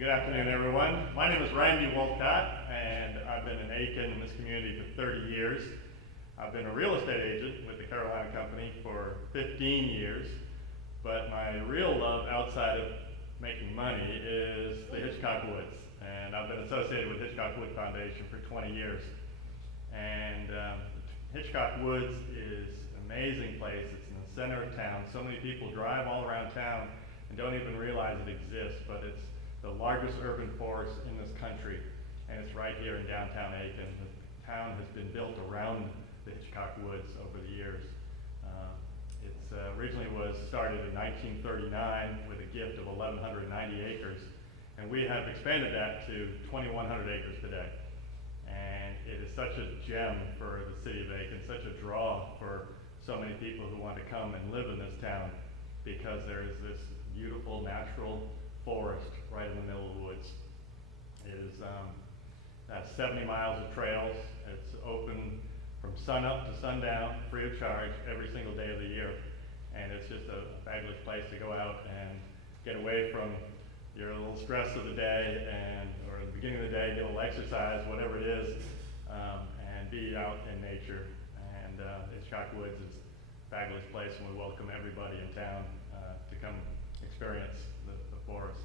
Good afternoon, everyone. My name is Randy Wolcott, and I've been in Aiken in this community for 30 years. I've been a real estate agent with the Carolina Company for 15 years, but my real love outside of making money is the Hitchcock Woods, and I've been associated with Hitchcock Wood Foundation for 20 years. And Hitchcock Woods is an amazing place. It's in the center of town. So many people drive all around town and don't even realize it exists, but it's the largest urban forest in this country, and it's right here in downtown Aiken. The town has been built around the Hitchcock Woods over the years. It originally was started in 1939 with a gift of 1,190 acres, and we have expanded that to 2,100 acres today. And it is such a gem for the city of Aiken, such a draw for so many people who want to come and live in this town, because there is this beautiful natural forest right in the middle of the woods. It is 70 miles of trails. It's open from sun up to sundown, free of charge, every single day of the year. And it's just a fabulous place to go out and get away from your little stress of the day, or at the beginning of the day, get a little exercise, whatever it is, and be out in nature. And Hitchcock Woods is a fabulous place, and we welcome everybody in town to come experience the forest.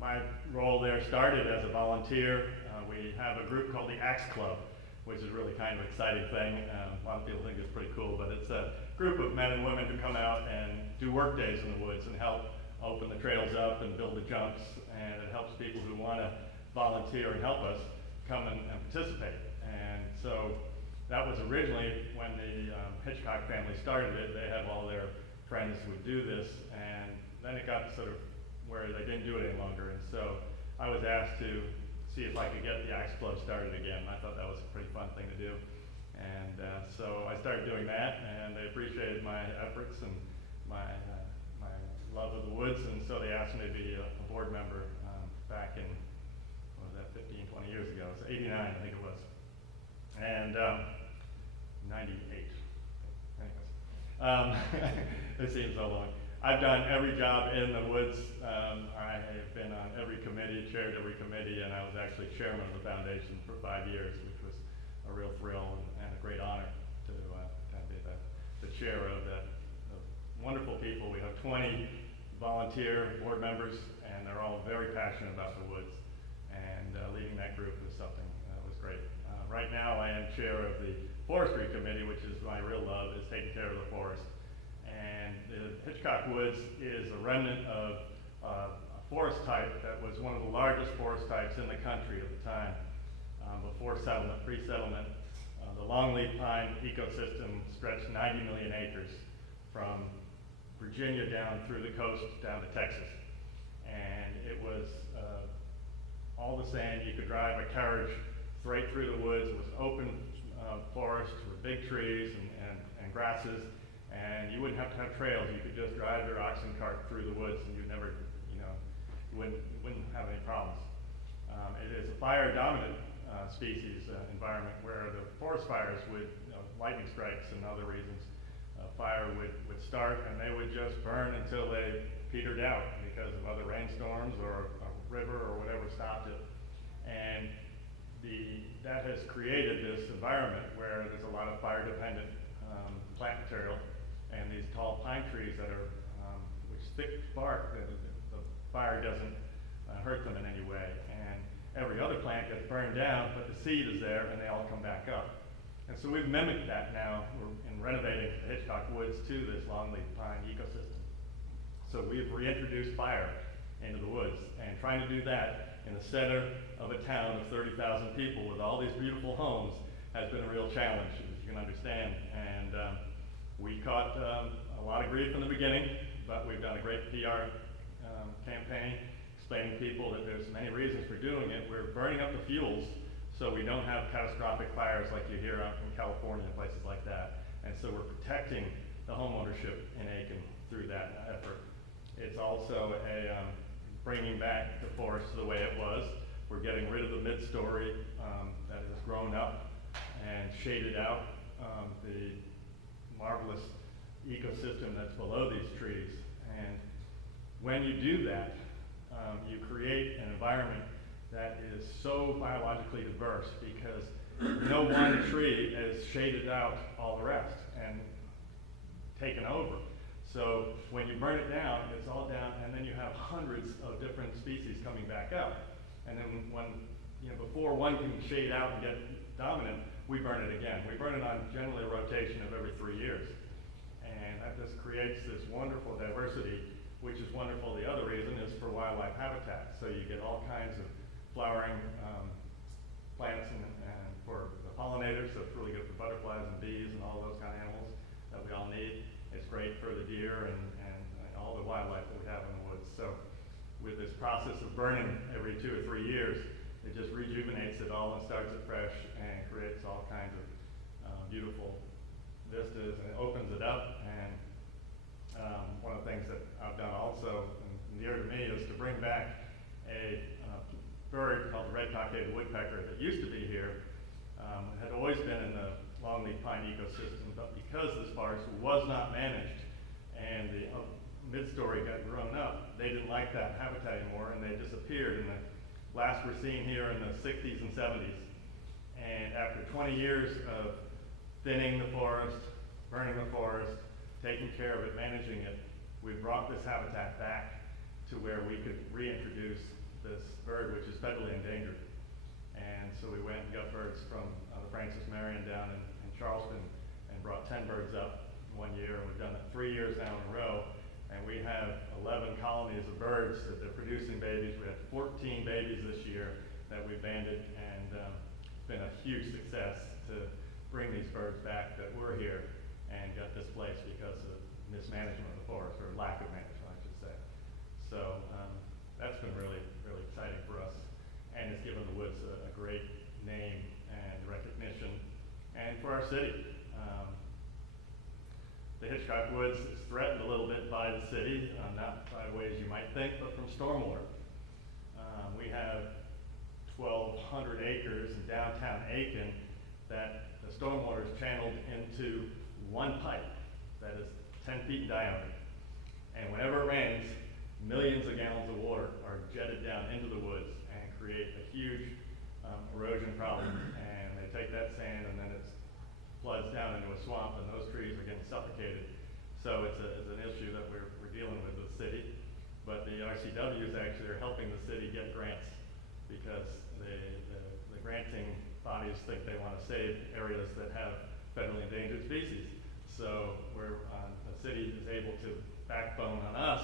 My role there started as a volunteer. We have a group called the Axe Club, which is really kind of exciting thing. A lot of people think it's pretty cool, but it's a group of men and women who come out and do work days in the woods and help open the trails up and build the jumps, and it helps people who want to volunteer and help us come and participate. And so that was originally when the Hitchcock family started it. They had all their friends who would do this, and then it got sort of where they didn't do it any longer. And so I was asked to see if I could get the Axe Club started again. I thought that was a pretty fun thing to do. And so I started doing that, and they appreciated my efforts and my love of the woods, and so they asked me to be a board member back in, what was that, 15, 20 years ago. It was 89, I think it was. And 98. Anyways. It seems so long. I've done every job in the woods. I have been on every committee, chaired every committee, and I was actually chairman of the foundation for 5 years, which was a real thrill and a great honor to be the chair of that. Wonderful people. We have 20 volunteer board members, and they're all very passionate about the woods. And leading that group was something that was great. Right now, I am chair of the forestry committee, which is my real love, is taking care of the forest. And the Hitchcock Woods is a remnant of a forest type that was one of the largest forest types in the country at the time, before settlement, pre-settlement. The longleaf pine ecosystem stretched 90 million acres from Virginia down through the coast down to Texas. And it was all the same. You could drive a carriage straight through the woods. It was open forest with big trees and grasses. And you wouldn't have to have trails. You could just drive your oxen cart through the woods, and you'd never, you wouldn't have any problems. It is a fire-dominant species environment where the forest fires would, lightning strikes and other reasons, fire would start, and they would just burn until they petered out because of other rainstorms or a river or whatever stopped it. And that has created this environment where there's a lot of fire-dependent plant material. And these tall pine trees that are, which thick bark, the fire doesn't hurt them in any way. And every other plant gets burned down, but the seed is there, and they all come back up. And so we've mimicked that now in renovating the Hitchcock Woods to this longleaf pine ecosystem. So we've reintroduced fire into the woods, and trying to do that in the center of a town of 30,000 people with all these beautiful homes has been a real challenge, as you can understand. And we caught a lot of grief in the beginning, but we've done a great PR campaign explaining to people that there's many reasons for doing it. We're burning up the fuels so we don't have catastrophic fires like you hear out from California and places like that. And so we're protecting the home ownership in Aiken through that effort. It's also bringing back the forest to the way it was. We're getting rid of the mid-story that has grown up and shaded out the marvelous ecosystem that's below these trees. And when you do that, you create an environment that is so biologically diverse because no one tree is shaded out all the rest and taken over. So when you burn it down, it's all down, and then you have hundreds of different species coming back up. And then before one can shade out and get dominant, we burn it again. We burn it on generally a rotation of every 3 years. And that just creates this wonderful diversity, which is wonderful. The other reason is for wildlife habitat. So you get all kinds of flowering plants and for the pollinators, so it's really good for butterflies and bees and all those kind of animals that we all need. It's great for the deer and all the wildlife that we have in the woods. So with this process of burning every 2 or 3 years, it just rejuvenates it all and starts it fresh and creates all kinds of beautiful vistas, and it opens it up. And one of the things that I've done also and dear to me is to bring back a bird called the red-cockaded woodpecker that used to be here. It had always been in the longleaf pine ecosystem, but because this forest was not managed and the mid-story got grown up, they didn't like that habitat anymore, and they disappeared. And the last were seen here in the 60s and 70s. And after 20 years of thinning the forest, burning the forest, taking care of it, managing it, we brought this habitat back to where we could reintroduce this bird, which is federally endangered. And so we went and got birds from the Francis Marion down in Charleston and brought 10 birds up 1 year. And we've done it 3 years now in a row. And we have 11 colonies of birds that they're producing babies. We had 14 babies this year that we banded, and it's been a huge success to bring these birds back that were here and got displaced because of mismanagement of the forest, or lack of management, I should say. So that's been really, really exciting for us. And it's given the woods a great name and recognition, and for our city. The Hitchcock Woods is threatened a little bit by the city, not by ways you might think, but from stormwater. We have 1,200 acres in downtown Aiken that the stormwater is channeled into one pipe that is 10 feet in diameter. And whenever it rains, millions of gallons of water are jetted down into the woods and create a huge erosion problem. And they take that sand and then it floods down into a swamp, and those trees are getting suffocated. So it's an issue that we're dealing with the city. But the RCWs actually are helping the city get grants because the granting bodies think they want to save areas that have federally endangered species. So the city is able to backbone on us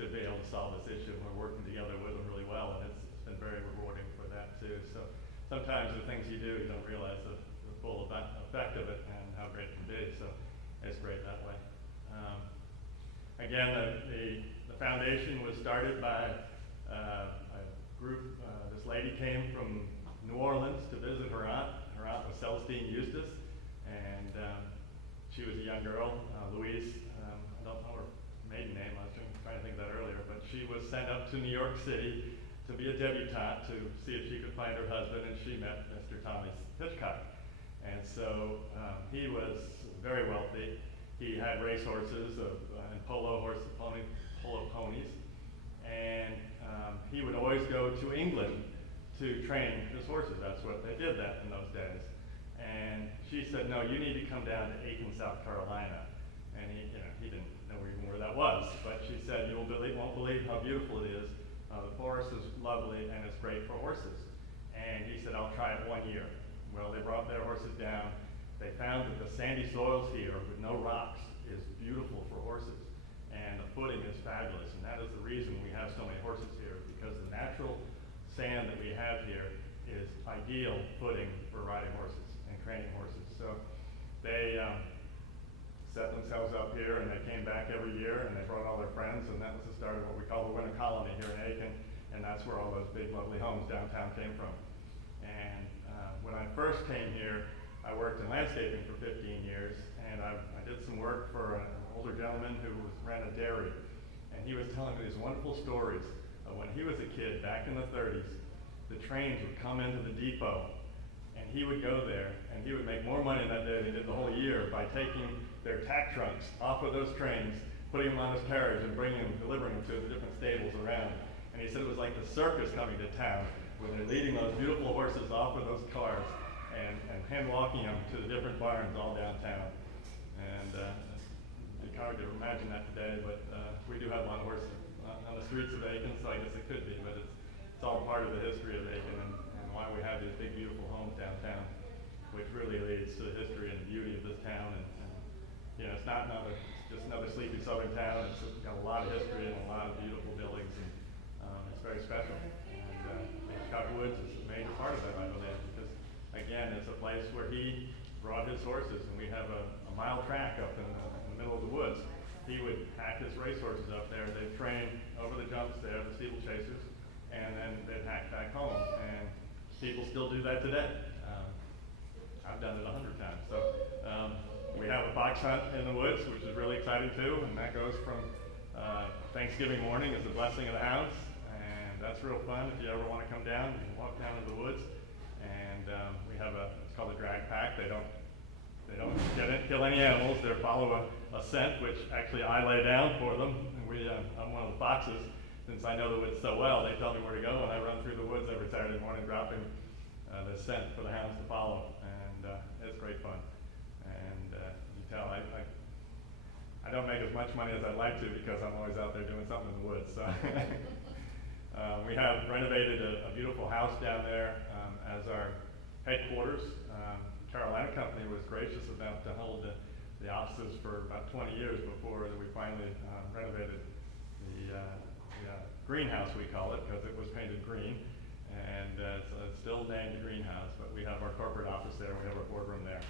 to be able to solve this issue. We're working together with them really well, and it's been very rewarding for that too. So sometimes the things you do, you don't realize the full effect of it and how great it can be. So it's great that way. Again, the foundation was started by a group. This lady came from New Orleans to visit her aunt. Her aunt was Celestine Eustace, and she was a young girl, Louise. I don't know her maiden name. I was trying to think of that earlier, but she was sent up to New York City to be a debutante to see if she could find her husband, and she met Mr. Thomas Hitchcock. And so he was very wealthy. He had racehorses and polo ponies, and he would always go to England to train his horses. That's what they did that in those days. And she said, "No, you need to come down to Aiken, South Carolina." And he didn't know even where that was, but she said, "You won't believe how beautiful it is. The forest is lovely, and it's great for horses." And he said, "I'll try it 1 year." Well, they brought their horses down. They found that the sandy soils here with no rocks is beautiful for horses, and the footing is fabulous. And that is the reason we have so many horses here, because the natural sand that we have here is ideal footing for riding horses and training horses. So they set themselves up here, and they came back every year, and they brought all their friends, and that was the start of what we call the winter colony here in Aiken, and that's where all those big, lovely homes downtown came from. And when I first came here, I worked in landscaping for 15 years, and I did some work for an older gentleman who ran a dairy, and he was telling me these wonderful stories of when he was a kid back in the 30s. The trains would come into the depot, and he would go there, and he would make more money that day than he did the whole year by taking their tack trunks off of those trains, putting them on his carriage, and delivering them to the different stables around. And he said it was like the circus coming to town, when they're leading those beautiful horses off with those cars and hand walking them to the different barns all downtown. And it's hard to imagine that today, but we do have a lot of horses on the streets of Aiken, so I guess it could be, but it's all part of the history of Aiken and why we have these big, beautiful homes downtown, which really leads to the history and the beauty of this town. And you know, it's not just another sleepy southern town. It's got a lot of history and a lot of beautiful buildings, and it's very special. And Hitchcock Woods is a major part of that, I believe, because again, it's a place where he brought his horses, and we have a mile track up in the middle of the woods. He would hack his racehorses up there. They'd train over the jumps there, the steeplechasers, and then they'd hack back home. And people still do that today. I've done it 100 times. So we have a fox hunt in the woods, which is really exciting too, and that goes from Thanksgiving morning as the blessing of the hounds, and that's real fun. If you ever want to come down, you can walk down into the woods, and we have it's called a drag pack. They don't kill any animals. They follow a scent, which actually I lay down for them. And I'm one of the foxes. Since I know the woods so well, they tell me where to go, and I run through the woods every Saturday morning dropping the scent for the hounds to follow. And it's great fun. And you tell, I don't make as much money as I'd like to because I'm always out there doing something in the woods. So we have renovated a beautiful house down there as our headquarters. Carolina Company was gracious enough to hold the offices for about 20 years before we finally renovated the greenhouse, we call it, because it was painted green. And so it's still named the greenhouse, but we have our corporate office there, we have our boardroom there.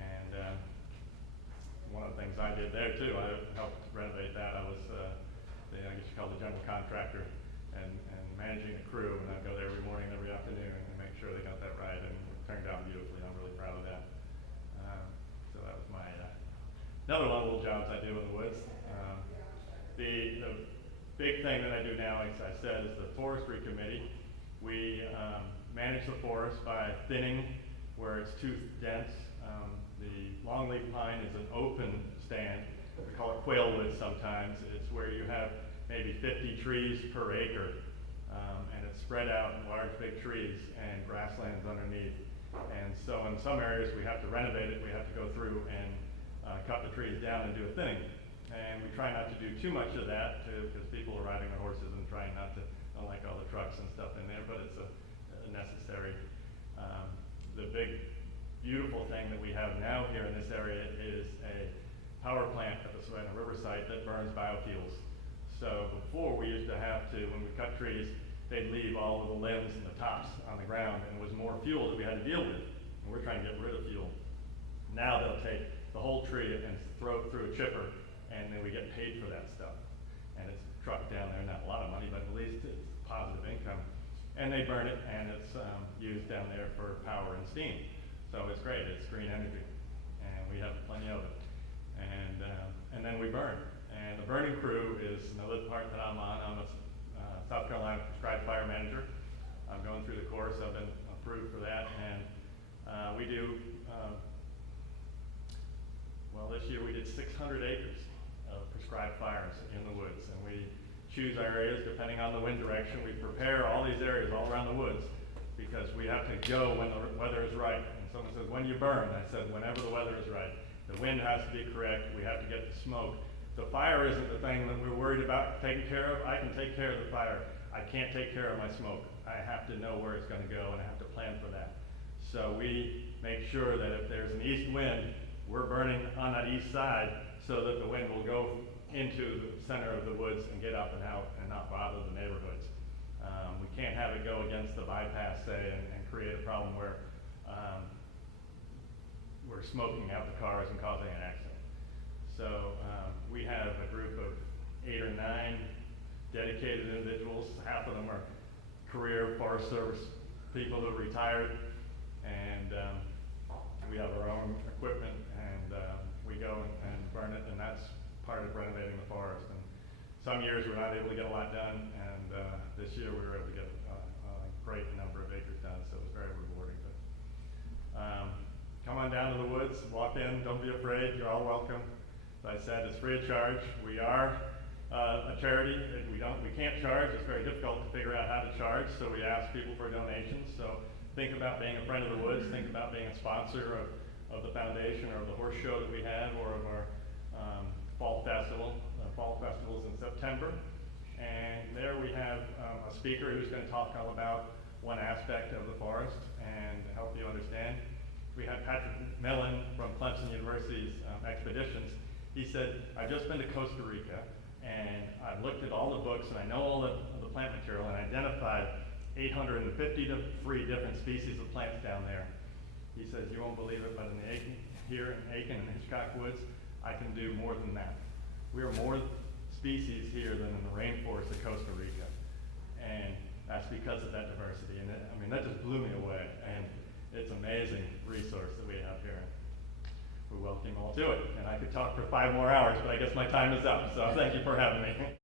And one of the things I did there too, I helped renovate that. I was, I guess you call it the general contractor and managing the crew, and I'd go there every morning and every afternoon and make sure they got that right, and it turned out beautifully. I'm really proud of that. So that was my, another one of the little jobs I do in the woods. The big thing that I do now, as I said, is the forestry committee. We manage the forest by thinning where it's too dense. The longleaf pine is an open stand. We call it quail wood sometimes. It's where you have maybe 50 trees per acre, and it's spread out in large big trees and grasslands underneath. And so in some areas we have to renovate it. We have to go through and cut the trees down and do a thinning. And we try not to do too much of that because people are riding their horses and trying not to, don't like all the trucks and stuff in there, but it's a necessary. The big, beautiful thing that we have now here in this area is a power plant at the Savannah River site that burns biofuels. So before we used to have to, when we cut trees, they'd leave all of the limbs and the tops on the ground, and it was more fuel that we had to deal with. And we're trying to get rid of fuel. Now they'll take the whole tree and throw it through a chipper, and then we get paid for that stuff. And it's trucked down there, not a lot of money, but at least it's positive income. And they burn it, and it's used down there for power and steam. So it's great, it's green energy, and we have plenty of it. And then we burn. And the burning crew is another part that I'm on. I'm a South Carolina prescribed fire manager. I'm going through the course, I've been approved for that, and we do, well, this year we did 600 acres of prescribed fires in the woods, and we choose our areas depending on the wind direction. We prepare all these areas all around the woods because we have to go when the weather is right. And someone says, when you burn? I said, whenever the weather is right. The wind has to be correct, we have to get the smoke. The fire isn't the thing that we're worried about taking care of. I can take care of the fire. I can't take care of my smoke. I have to know where it's gonna go, and I have to plan for that. So we make sure that if there's an east wind, we're burning on that east side so that the wind will go into the center of the woods and get up and out and not bother the neighborhoods. We can't have it go against the bypass, say, and create a problem where we're smoking out the cars and causing an accident. So we have a group of 8 or 9 dedicated individuals. Half of them are career Forest Service people who retired, and we have our own equipment, and we go and burn it, and that's part of renovating the forest. And some years we're not able to get a lot done, and this year we were able to get a great number of acres done, so it was very rewarding. But, come on down to the woods, walk in, don't be afraid, you're all welcome. As I said, it's free of charge. We are a charity, and we can't charge. It's very difficult to figure out how to charge, so we ask people for donations. So think about being a friend of the woods. Think about being a sponsor of the foundation or of the horse show that we have, or of our fall festival. Fall festival's in September, and there we have a speaker who's going to talk all about one aspect of the forest and help you understand. We had Patrick Millen from Clemson University's expeditions. He said, I've just been to Costa Rica, and I've looked at all the books, and I know all the plant material, and identified 853 different species of plants down there. He says, you won't believe it, but here in Aiken and Hitchcock Woods, I can do more than that. We are more species here than in the rainforest of Costa Rica, and that's because of that diversity. And that just blew me away, and it's an amazing resource that we have here. We welcome you all to it, and I could talk for 5 more hours, but I guess my time is up, so thank you for having me.